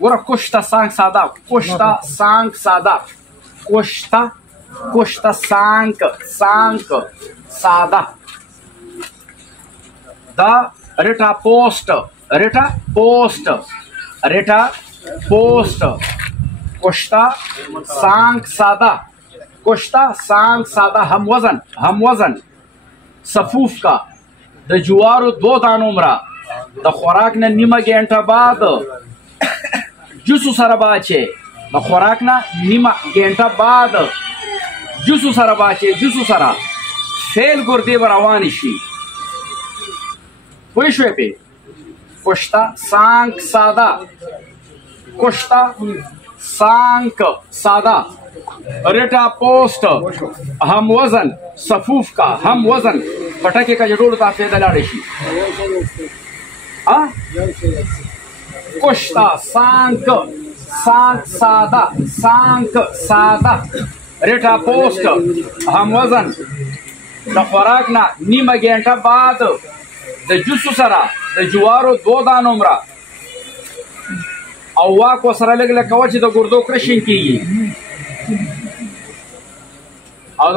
ګوره کشته سانګ ساده کشته سانګ ساده کشته سانګ ساده دا ریټا پوسټ کشته سانګ ساده هم وزن صفوف کا د جوارو 2 دانو مرا د خوراک نه نیمه ګنټه بعد جوسو سره باچه د خوراک نه نیمه ګنټه بعد جوسو سره فعل ګردې روان شي پوه شوې په کشته سانګ ساده ریټا پوسټ هم وزن صفوف کا هم وزن پټکه کا جوړ تا پیدا لاړ شي کشته سانګ ساده ریټا پوسټ هم وزن د خوراک نه نیمه ګنټه بعد د جوسو سره د جوارو 2 دانو مرا او واکو سره لګ لګ کوي چې د ګردو کرشن کیږي او